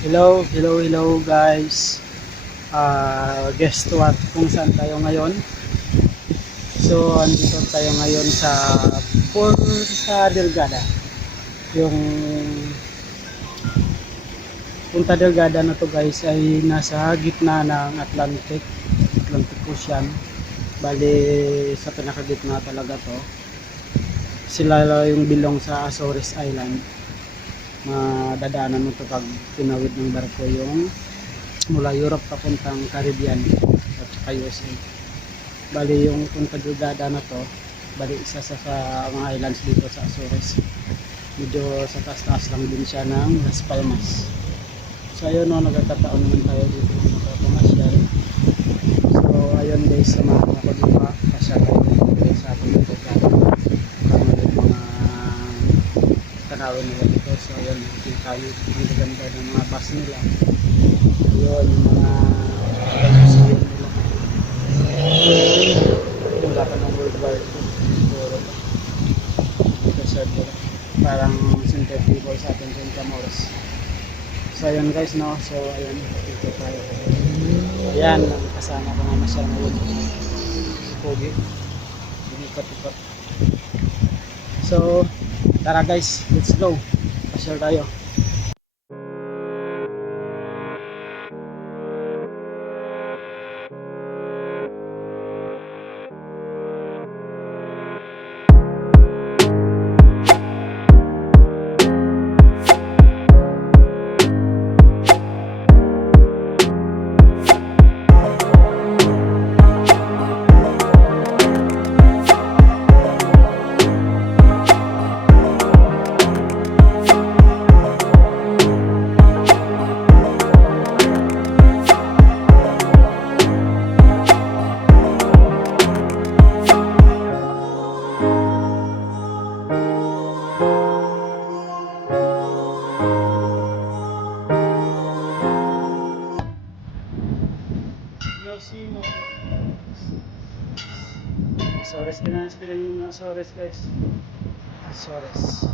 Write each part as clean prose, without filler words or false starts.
Hello guys. Guess what kung saan tayo ngayon? So, andito tayo ngayon sa Punta Delgada. Yung Punta Delgada na to guys ay nasa gitna ng Atlantic Ocean. Bali sa pinakagitna talaga to. Sila yung bilong sa Azores Island. Madadaanan mo to pag tinawid ng barko yung mula Europe papuntang Caribbean at saka USA. Bali yung Punta Delgada na to, bali isa sa mga islands dito sa Azores. Medyo sa taas-taas lang din siya ng Las Palmas. So ayun no, nagkakataon naman tayo dito makapamasyal. So ayun guys, samahan ako dito pasyal tayo dito sa Punta Delgada. Kung ano yung mga tanawin nila dito. So ayun, kita tayo ang ganda ng mga bus nila. Ayun, yung mga susiyan nila. Wala ka ng World War II siguro dito sa parang center table sa atin sa Intramuros. So ayun guys no, so ayun dito tayo. Ayan ang kasama ko na siya ngayon, si Pogi, ikot-ikot. So tara guys, let's go, pasyal tayo. Azores, pinanspilan yung Azores guys. Azores.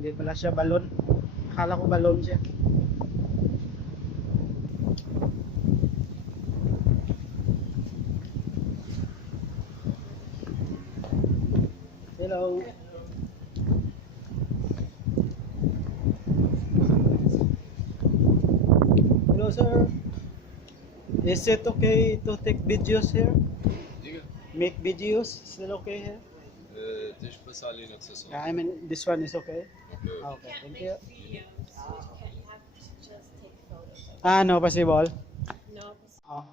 Hindi pala siya balon. Akala ko balon siya. Hello. Hello sir. Is it okay to take videos here? Diga, Make videos? Still okay here? deixa eu passar ali na recepção. Yeah, I mean this one is okay. Ok. Okay, thank you. Videos. Can you have to just take photos of Ah, no possible. no Oh.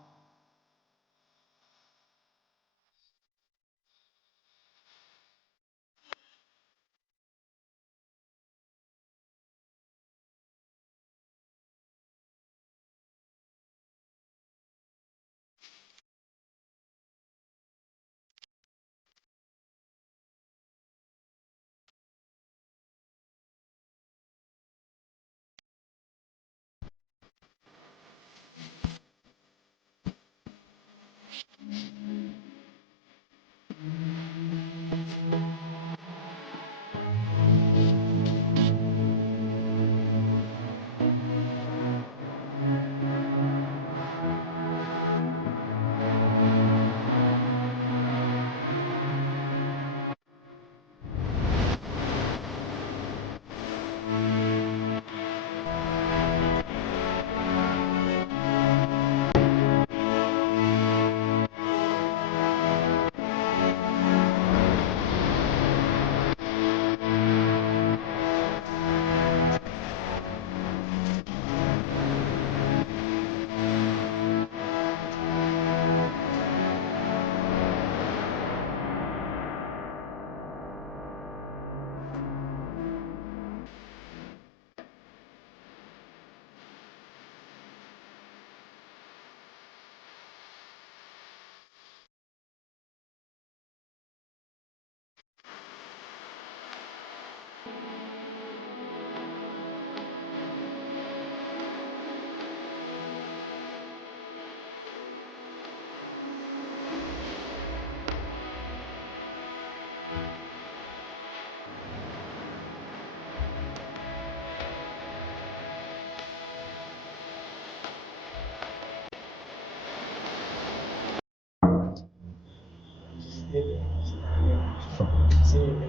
Kasi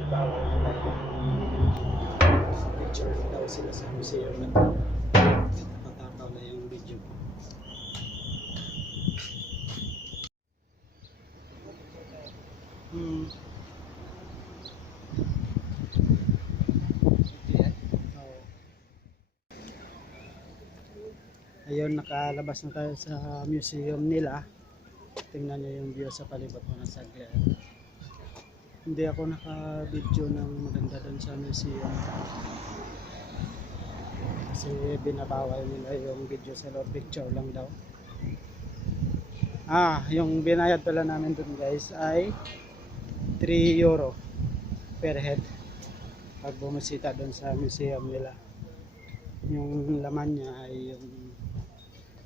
bawal nila yung picture daw sila sa museum na to. Tatakaw na yung video ko. Oo. Ayun, nakalabas na tayo sa museum nila. Tingnan nyo yung view sa palibot mo ng saglit. Hindi ako naka-video ng maganda doon sa museum. Kasi binabawal nila yung video sa loob, picture lang daw. Yung binayad pala namin doon guys ay 3 euro per head pag bumisita doon sa museum nila. Yung laman niya ay yung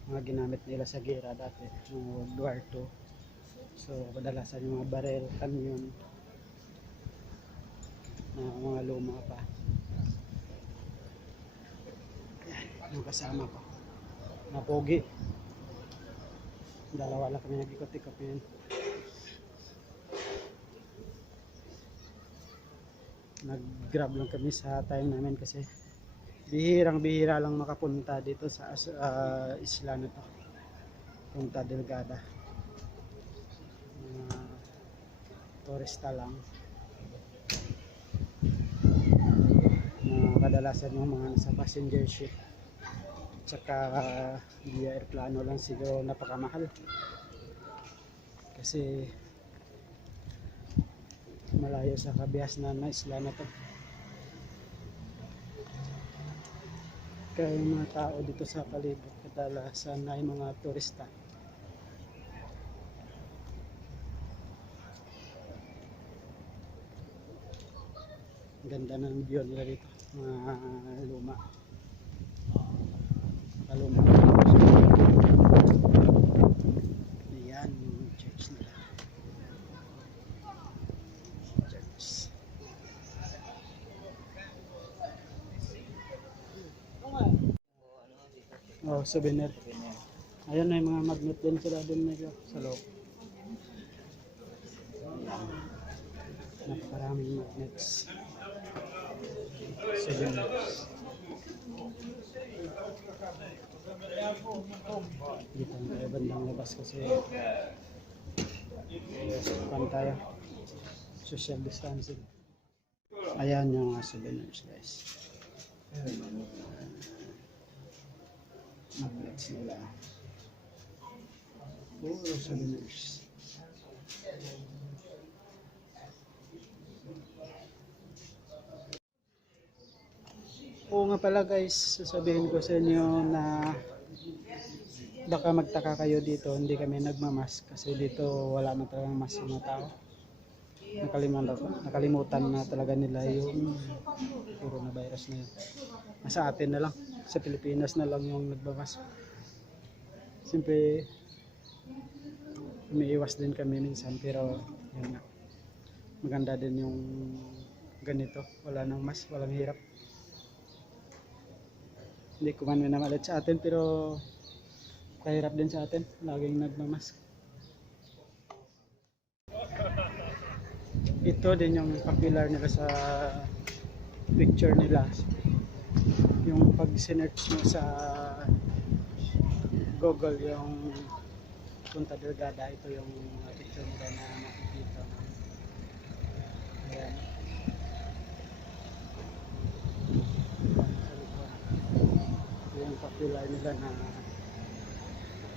mga ginamit nila sa gera dati, yung World War II. So kadalasan yung mga barel, kanyon, na mga luma pa. Yan, yung kasama ko na pogi. Dalawa lang kami nag-ikot-ikot yun. Nag-grab lang kami sa time namin kasi bihirang-bihira lang makapunta dito sa isla na to, Punta Delgada. Turista lang na kadalasan yung mga nasa passenger ship, tsaka via airplano lang siguro napakamahal kasi malayo sa kabiasnan na isla na to. Kaya yung mga tao dito sa palibot kadalasan ay mga turista. Ganda ng view nila dito, mga luma, makaluma. Ayan yung church nila. Church. Oh, souvenir. Ayan na yung mga magnet din sila din sa loob. Napakaraming magnets. Souvenirs. Dito ang tayo bandang labas kasi pan tayo. Social distancing. Ayan yung mga souvenirs guys. Magnets nila. Puro souvenirs. Oo nga pala guys, sasabihin ko sa inyo na baka magtaka kayo dito, hindi kami nagmamask kasi dito wala na talagang mask ng mga tao. Nakalimutan na talaga nila yung coronavirus na yun. Nasa atin na lang, sa Pilipinas na lang yung nagmamask. Siyempre, umiiwas din kami minsan pero yun nga. Maganda din yung ganito, wala nang mask, walang hirap. Hindi ko man minamalit sa atin pero kahirap din sa atin, laging nagmamask. Ito din yung popular nila sa picture nila. Yung pag sinearch mo sa Google yung Punta Delgada, ito yung picture nila na makikita. Ayan. Yung popular nila na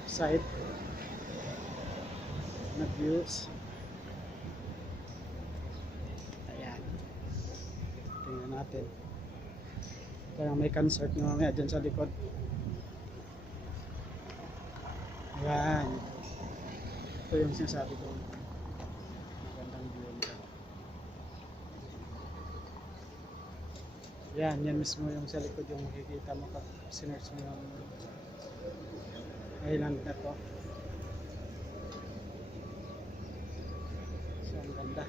site na views. Ayan, tingnan natin, parang may concert na mamaya dyan sa likod. Ayan, ito yung sinasabi ko, magandang view nila. Yan mismo yung sa likod yung makikita mo pag sinearch mo yung island na to. So ang ganda.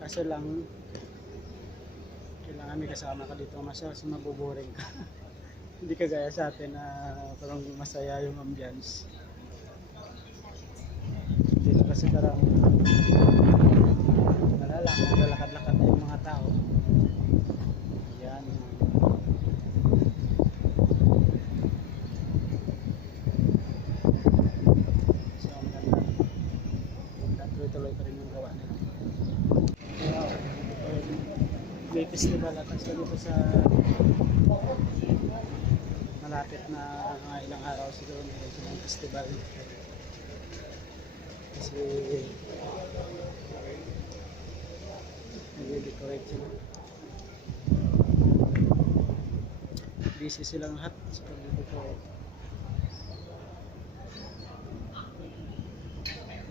Kaso lang kailangan may kasama ka dito, mas mabuboring ka. Hindi kagaya sa atin na parang masaya yung ambience. Dito kasi kasi karami. Wala lang, naglalakad-lakad na yung mga tao. Ayan. So, ang ganda. Tuloy-tuloy pa rin yung gawa nila. Wow. May festival at so dito sa malapit na mga ilang araw siguro may silang festival. Kasi nag-decorate sila. Busy silang lahat sa pag-decorate.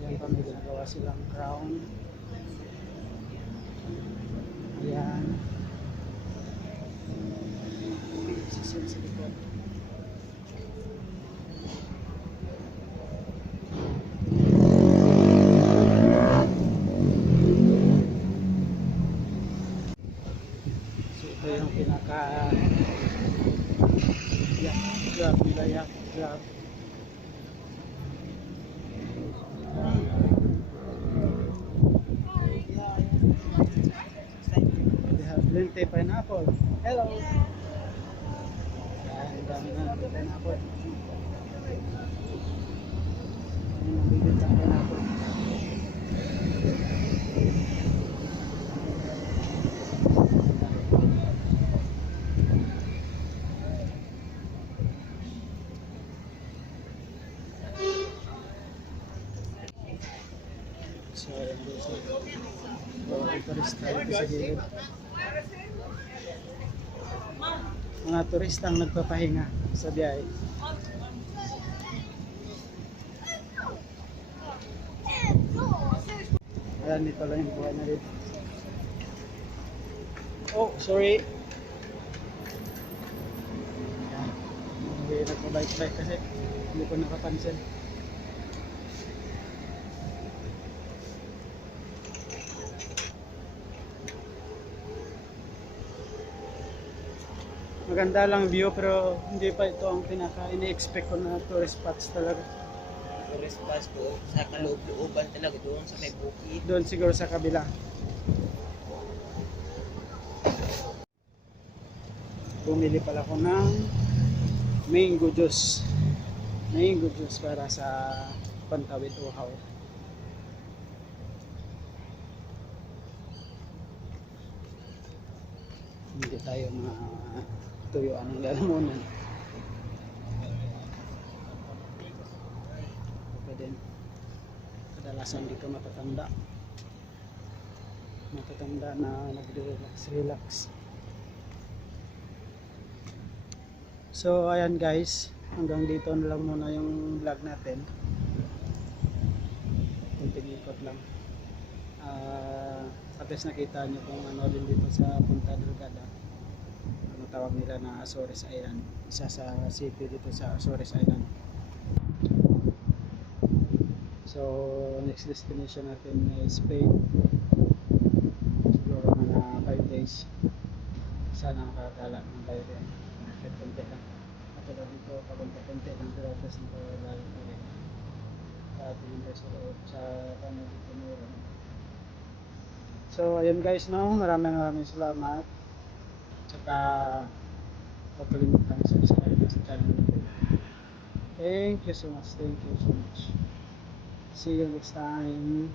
Yan pa may ginagawa silang crown. Ayan. Sisil sa likod. So ito yung pinaka grab nila yan. Grab. They have plenty pineapple. Hello. Yan, dami na pineapple. Yan, nabibit ang pineapple. So, ayan dito sa turista dito sa gilid. Mga turistang nagpapahinga sa biyahe. Ayan, dito lang yung buhay na dito. Oh, sorry. Ayan. Hindi nagpabike-bike kasi hindi ko nakapansin. Maganda lang view pero hindi pa ito ang pinaka ini-expect ko na tourist spots talaga. Tourist spots ko sa kaloob-looban talaga doon sa may bukid. Doon siguro sa kabila. Bumili pala ko ng mango juice. Mango juice para sa Pantawid Uhaw. Hindi tayo matuyuan ng lalamunan. Okay din. Kadalasan dito matatanda. Matatanda na nag-relax. So ayan guys, hanggang dito na lang muna yung vlog natin. Kunting ikot lang. At least nakita nyo kung ano din dito sa Punta Delgada. Ano tawag nila na Azores Island. Isa sa city dito sa Azores Island. So next destination natin is Spain. Siguro mga 5 days. Sana makakala ng tayo din. Konti lang. Ako lang dito, pagunti-kunti lang. Pero at least nito lalo pa rin. Sa ating resort sa Canada dito meron. So ayun guys, no, maraming salamat. Tsaka huwag kalimutan subscribe sa channel ko. Thank you so much. See you next time.